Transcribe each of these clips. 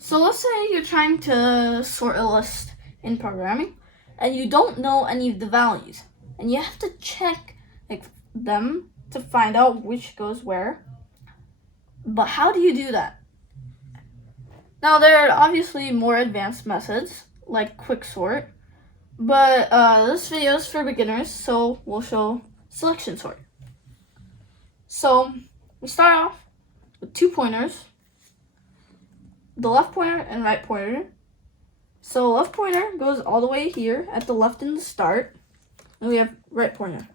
So let's say you're trying to sort a list in programming and you don't know any of the values and you have to check them to find out which goes where. But how do you do that? Now there are obviously more advanced methods like quicksort, but this video is for beginners, so we'll show selection sort. So we start off with 2 pointers, the left pointer and right pointer. So left pointer goes all the way here at the left in the start, and we have right pointer.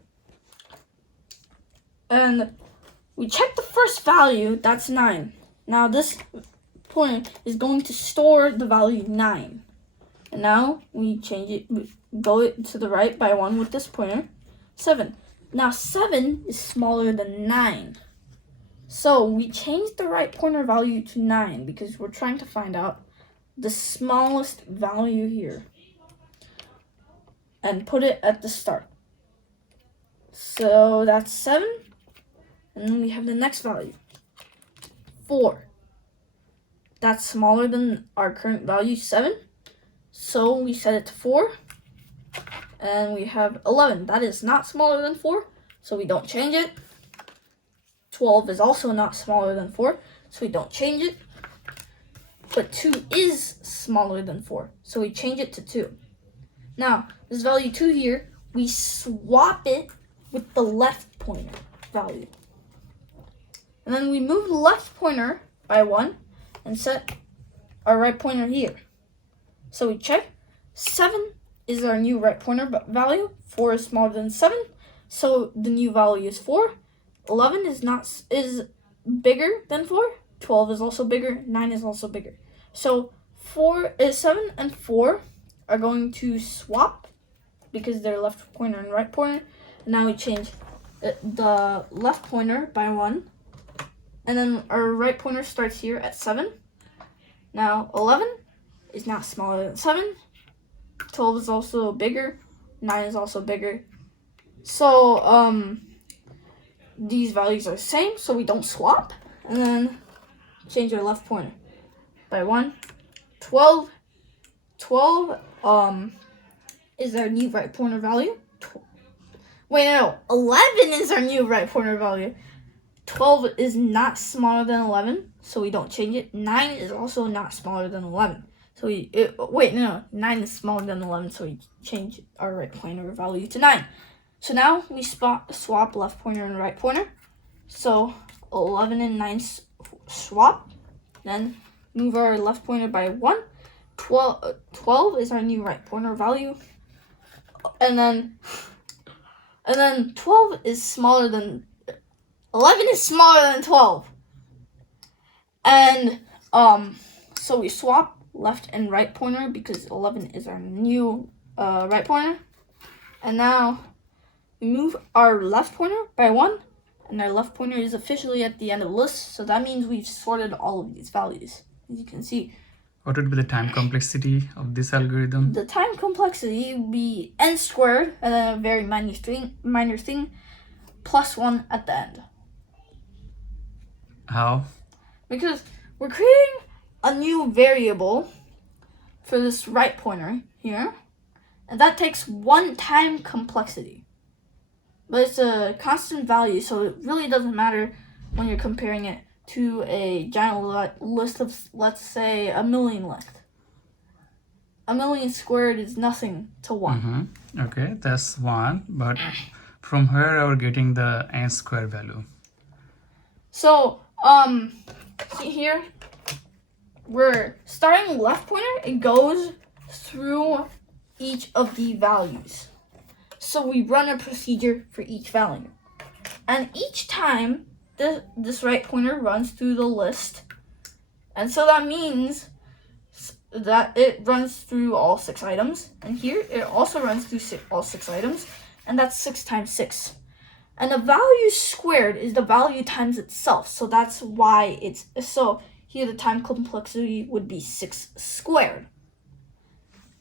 And we check the first value, that's 9. Now this pointer is going to store the value 9. And now we change it, we go to the right by 1 with this pointer, 7. Now 7 is smaller than 9. So we change the right pointer value to 9 because we're trying to find out the smallest value here and put it at the start. So that's 7. And then we have the next value, 4. That's smaller than our current value, 7. So we set it to 4. And we have 11. That is not smaller than 4, so we don't change it. 12 is also not smaller than 4, so we don't change it. But 2 is smaller than 4, so we change it to 2. Now, this value 2 here, we swap it with the left pointer value. And then we move the left pointer by 1 and set our right pointer here. So we check. 7 is our new right pointer value. 4 is smaller than 7, so the new value is 4. 11 is bigger than 4. 12 is also bigger. 9 is also bigger. So 7 and 4 are going to swap because they're left pointer and right pointer. And now we change the left pointer by 1. And then our right pointer starts here at 7. Now 11 is not smaller than 7. 12 is also bigger. 9 is also bigger. So these values are the same, so we don't swap. And then change our left pointer by 1. 12 is our new right pointer value. Wait, no, 11 is our new right pointer value. 12 is not smaller than 11, so we don't change it. 9 is also not smaller than 11. So 9 is smaller than 11, so we change our right pointer value to 9. So now we swap left pointer and right pointer. So 11 and 9 swap. Then move our left pointer by 1. 12 is our new right pointer value. And then 12 is smaller than 11 is smaller than 12. And so we swap left and right pointer because 11 is our new right pointer. And now we move our left pointer by 1, and our left pointer is officially at the end of the list, so that means we've sorted all of these values, as you can see. What would be the time complexity of this algorithm? The time complexity would be n squared, and then a very minor thing, plus 1 at the end. How? Because we're creating a new variable for this right pointer here, and that takes 1 time complexity. But it's a constant value, so it really doesn't matter when you're comparing it to a giant list of, let's say, a million list. A million squared is nothing to 1. Okay, that's 1, but from where are we getting the n square value? So, see here, we're starting left pointer, it goes through each of the values. So we run a procedure for each value. And each time, this right pointer runs through the list. And so that means that it runs through all 6 items. And here, it also runs through all 6 items. And that's 6 times 6. And the value squared is the value times itself. So that's why so here the time complexity would be 6 squared.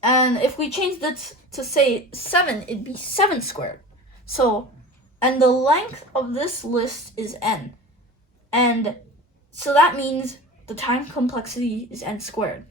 And if we change that to say 7, it'd be 7 squared. So, and the length of this list is n. And so that means the time complexity is n squared.